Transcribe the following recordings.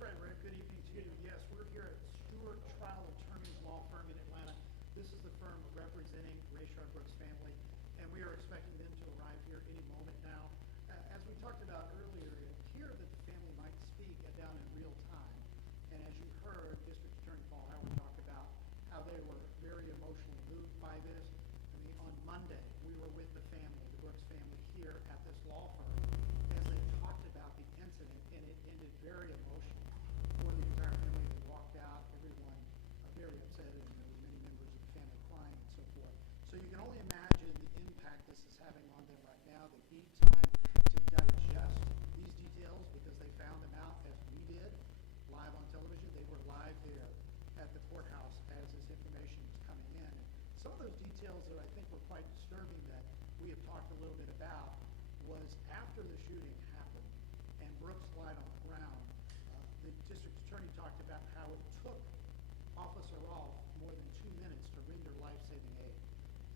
right, Rick. Good evening to you. Yes, we're here at Stewart Trial Attorneys Law Firm in Atlanta. This is the firm representing Rayshard Brooks family, and we are expecting them to arrive here any moment now. As we talked about earlier, it appeared that the family might speak down in real time. And as you heard District Attorney Paul Howard talk about how they were very emotionally moved by this. I mean, on Monday, we were with the family, the Brooks family, here at this law firm as they talked about the incident, and it ended very emotional for the entire family. They walked out, everyone very upset, and there were many members of the family crying and so forth. So you can only imagine the impact this is having on them right now. They need time to digest these details because they found them out as we did, live on television. They were live there at the courthouse as this information was coming in. And some of those details that I think were quite disturbing that we have talked a little bit about was after the shooting happened and Brooks lied on the ground, the district attorney talked about how it took Officer Rolfe more than 2 minutes to render life-saving aid.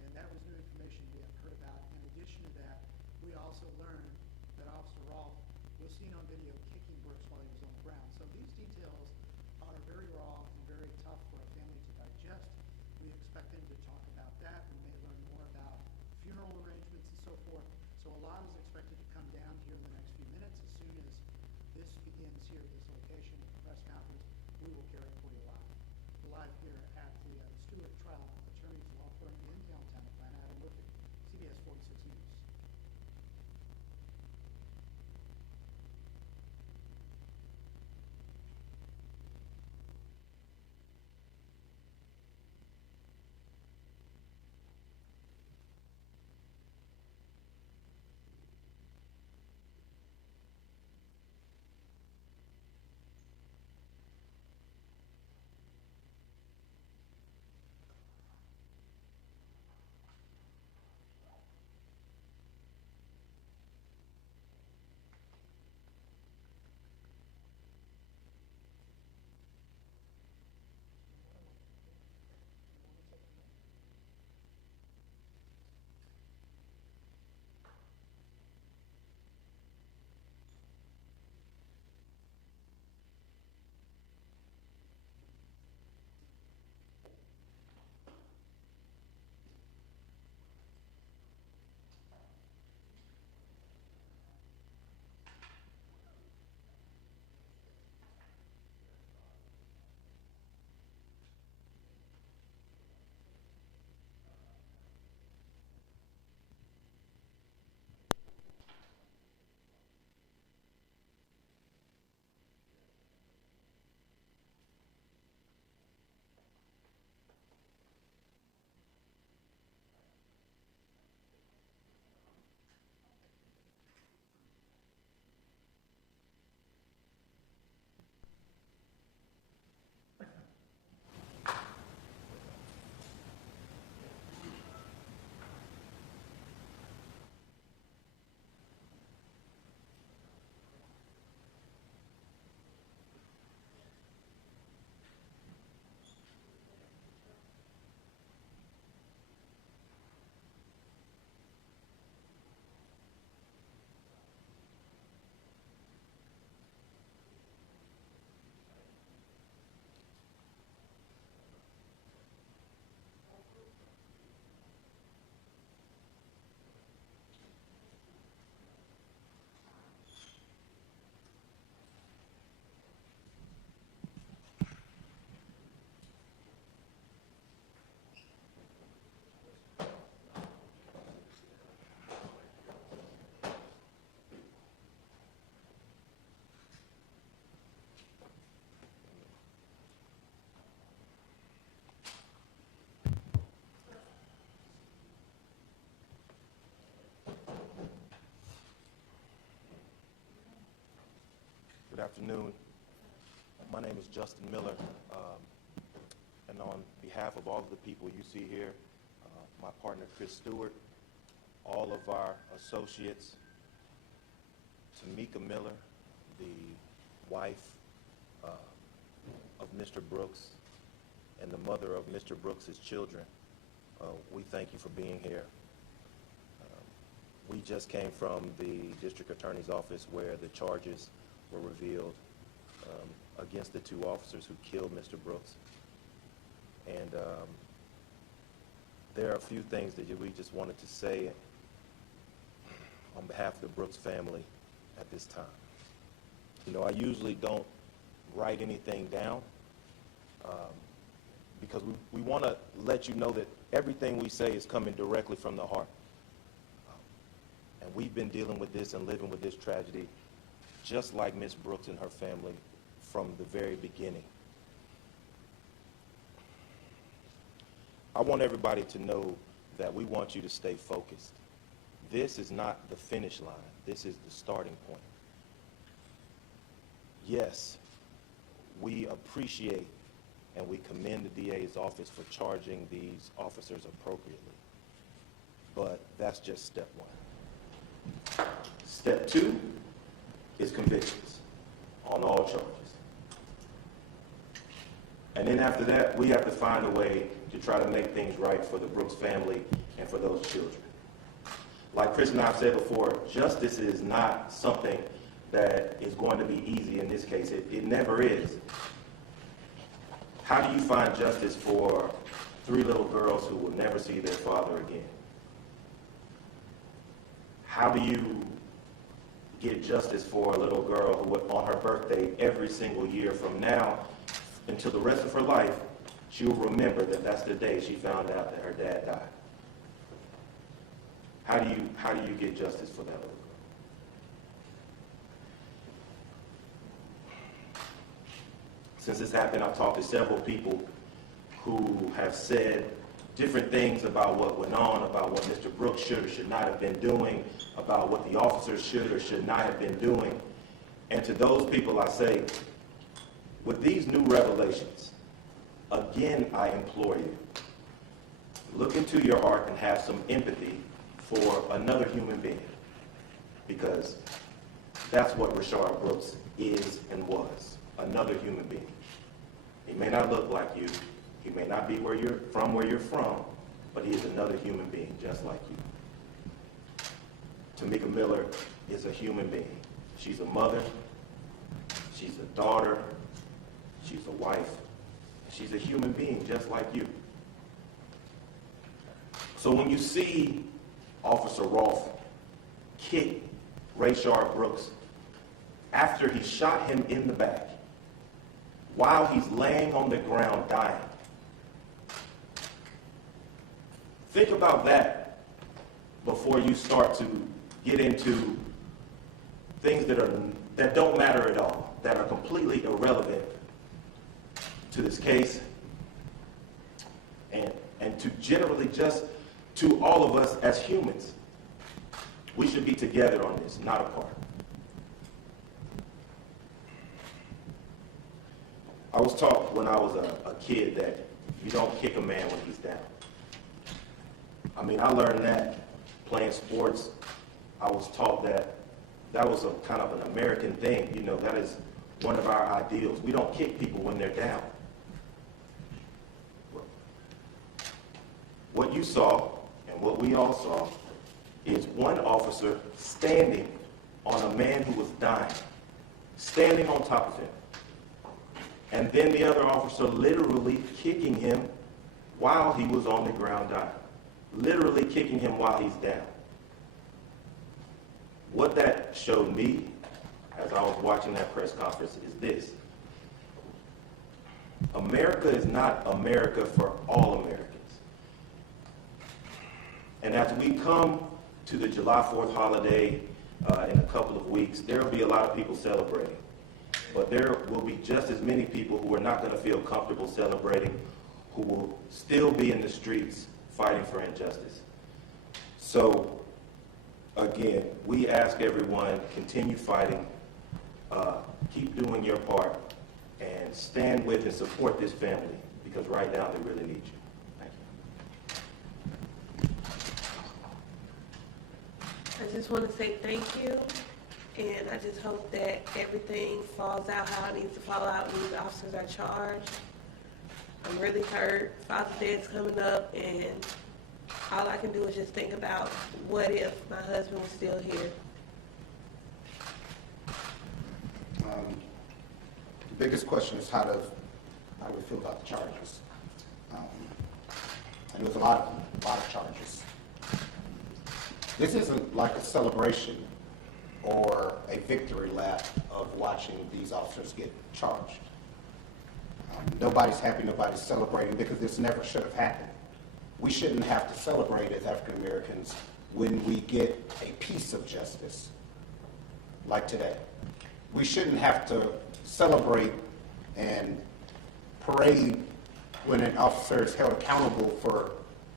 And that was new information we hadn't heard about. In addition to that, we also learned that Officer Rolfe was seen on video kicking Brooks while he was on the ground. So these details are very raw and very tough for a family to digest. We expect them to talk about that. We may learn more about funeral arrangements and so forth. So a lot is expected to come down here in the next few minutes. As soon as this begins here at this location at the press conference, we will carry it for you live. Live here at the Stewart Trial Attorneys Law Firm in downtown Atlanta. Adam Murphy, CBS 46 News. Good afternoon. My name is Justin Miller, and on behalf of all of the people you see here, my partner Chris Stewart, all of our associates, Tamika Miller, the wife of Mr. Brooks, and the mother of Mr. Brooks' children, we thank you for being here. We just came from the district attorney's office where the charges were revealed against the two officers who killed Mr. Brooks. And there are a few things that we just wanted to say on behalf of the Brooks family at this time. You know, I usually don't write anything down because we want to let you know that everything we say is coming directly from the heart. And we've been dealing with this and living with this tragedy just like Miss Brooks and her family from the very beginning. I want everybody to know that we want you to stay focused. This is not the finish line. This is the starting point. Yes, we appreciate and we commend the DA's office for charging these officers appropriately. But that's just step one. Step two is convictions on all charges. And then after that, we have to find a way to try to make things right for the Brooks family and for those children. Like Chris and I have said before, justice is not something that is going to be easy in this case. It never is. How do you find justice for 3 little girls who will never see their father again? How do you get justice for a little girl who, on her birthday every single year from now until the rest of her life, she will remember that that's the day she found out that her dad died? How do you get justice for that little girl? Since this happened, I've talked to several people who have said different things about what went on, about what Mr. Brooks should or should not have been doing, about what the officers should or should not have been doing. And to those people I say, with these new revelations, again I implore you, look into your heart and have some empathy for another human being, because that's what Rayshard Brooks is and was, another human being. He may not look like you, he may not be where you're from, but he is another human being just like you. Tamika Miller is a human being. She's a mother, she's a daughter, she's a wife, she's a human being just like you. So when you see Officer Rolfe kick Rayshard Brooks after he shot him in the back, while he's laying on the ground dying, think about that before you start to get into things that don't matter at all, that are completely irrelevant to this case, and to generally just to all of us as humans. We should be together on this, not apart. I was taught when I was a kid that you don't kick a man when he's down. I mean, I learned that playing sports. I was taught that was a kind of an American thing. You know, that is one of our ideals. We don't kick people when they're down. What you saw and what we all saw is one officer standing on a man who was dying, standing on top of him. And then the other officer literally kicking him while he was on the ground dying. Literally kicking him while he's down. What that showed me as I was watching that press conference is this. America is not America for all Americans. And as we come to the July 4th holiday in a couple of weeks, there will be a lot of people celebrating. But there will be just as many people who are not going to feel comfortable celebrating, who will still be in the streets fighting for injustice. So, again, we ask everyone, continue fighting, keep doing your part, and stand with and support this family, because right now they really need you. Thank you. I just want to say thank you, and I just hope that everything falls out how it needs to fall out when the officers are charged. I'm really hurt. Father's Day is coming up, and all I can do is just think about what if my husband was still here. The biggest question is how do we feel about the charges? And there's a lot of charges. This isn't like a celebration or a victory lap of watching these officers get charged. Nobody's happy, nobody's celebrating, because this never should have happened. We shouldn't have to celebrate as African Americans when we get a piece of justice, like today. We shouldn't have to celebrate and parade when an officer is held accountable for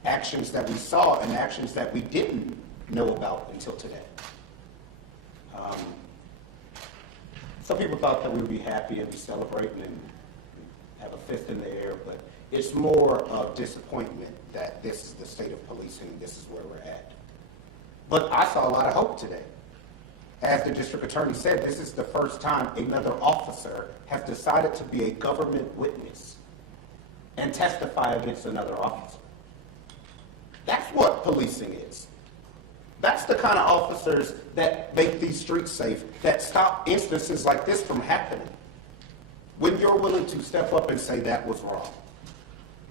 actions that we saw and actions that we didn't know about until today. Some people thought that we would be happy and be celebrating and have a fist in the air, but it's more of disappointment that this is the state of policing and this is where we're at. But I saw a lot of hope today. As the district attorney said, this is the first time another officer has decided to be a government witness and testify against another officer. That's what policing is. That's the kind of officers that make these streets safe, that stop instances like this from happening. When you're willing to step up and say that was wrong,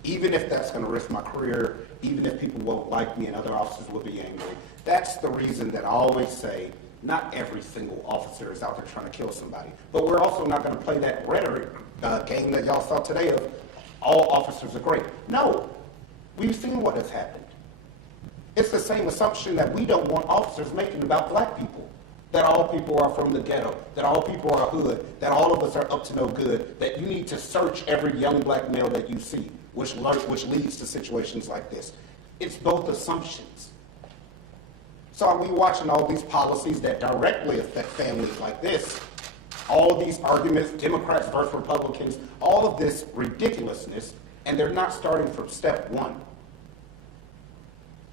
even if that's going to risk my career, even if people won't like me and other officers will be angry, that's the reason that I always say not every single officer is out there trying to kill somebody. But we're also not going to play that rhetoric game that y'all saw today of all officers are great. No, we've seen what has happened. It's the same assumption that we don't want officers making about black people, that all people are from the ghetto, that all people are hood, that all of us are up to no good, that you need to search every young black male that you see, which leads to situations like this. It's both assumptions. So are we watching all these policies that directly affect families like this? All these arguments, Democrats versus Republicans, all of this ridiculousness, and they're not starting from step one.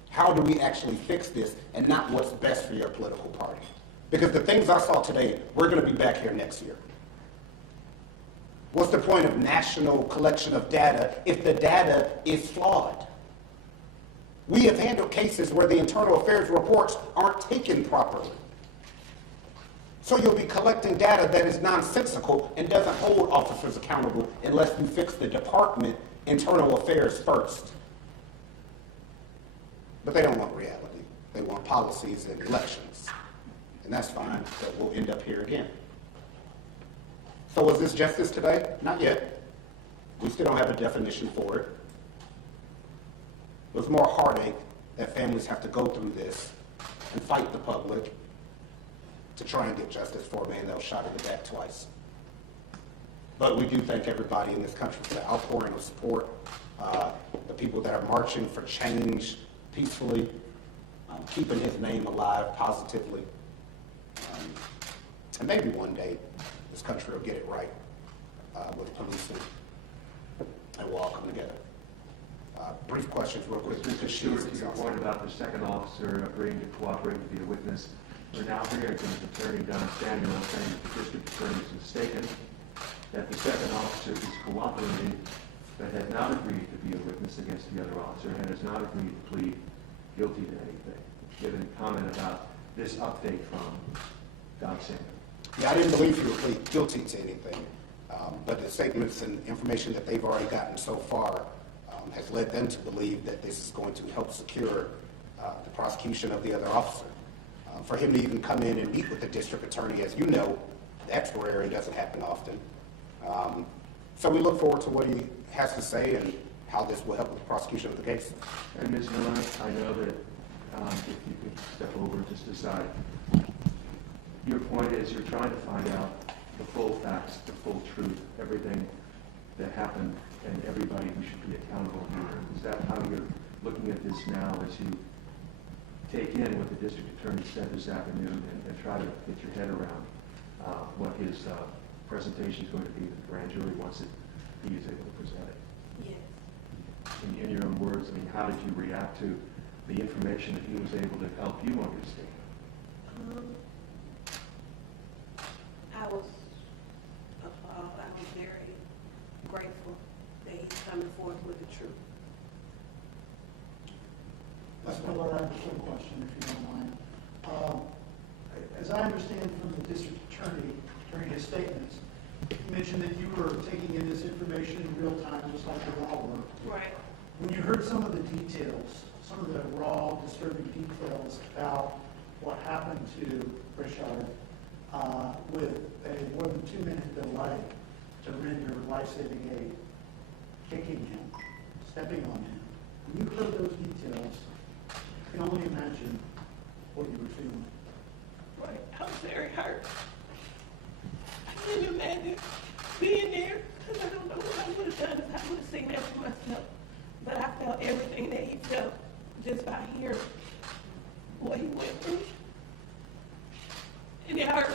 How do we actually fix this and not what's best for your political party? Because the things I saw today, we're going to be back here next year. What's the point of national collection of data if the data is flawed? We have handled cases where the internal affairs reports aren't taken properly. So you'll be collecting data that is nonsensical and doesn't hold officers accountable unless you fix the department internal affairs first. But they don't want reality. They want policies and elections. And that's fine, but we'll end up here again. So was this justice today? Not yet. We still don't have a definition for it. It was more heartache that families have to go through this and fight the public to try and get justice for a man that was shot in the back twice. But we do thank everybody in this country for the outpouring of support, the people that are marching for change peacefully, keeping his name alive positively. And maybe one day this country will get it right with policing and we'll all come together. Brief questions real quick. Mr. Stewart, to your point about the second officer agreeing to cooperate to be a witness, we're now hearing from his attorney, Don Samuel, saying that the district attorney is mistaken, that the second officer is cooperating, but had not agreed to be a witness against the other officer and has not agreed to plead guilty to anything. Give any comment about this update from Don Samuel? Yeah, I didn't believe he would plead guilty to anything, but the statements and information that they've already gotten so far has led them to believe that this is going to help secure the prosecution of the other officer. For him to even come in and meet with the district attorney, as you know, that's rare, it doesn't happen often. So we look forward to what he has to say and how this will help with the prosecution of the case. And Ms. Miller, I know that if you could step over just a side, your point is you're trying to find out the full facts, the full truth, everything that happened and everybody who should be accountable here. Is that how you're looking at this now as you take in what the district attorney said this afternoon and try to get your head around what his presentation is going to be to the grand jury once he is able to present it? Yes. In your own words, I mean, how did you react to the information that he was able to help you understand? I was appalled. I was very grateful that he's coming forth with the truth. Ms. Miller, I have a quick question, if you don't mind. As I understand from the district attorney during his statements, mentioned that you were taking in this information in real time, just like we all were. Right. When you heard some of the details, some of the raw, disturbing details about what happened to Rayshard, with a more than 2-minute delay to render life-saving aid, kicking him, stepping on him, when you heard those details, I can only imagine what you were feeling. Right. I was very hurt. I couldn't imagine being there because I don't know what I would have done if I would have seen that for myself. But I felt everything that he felt just by hearing what he went through. And it hurt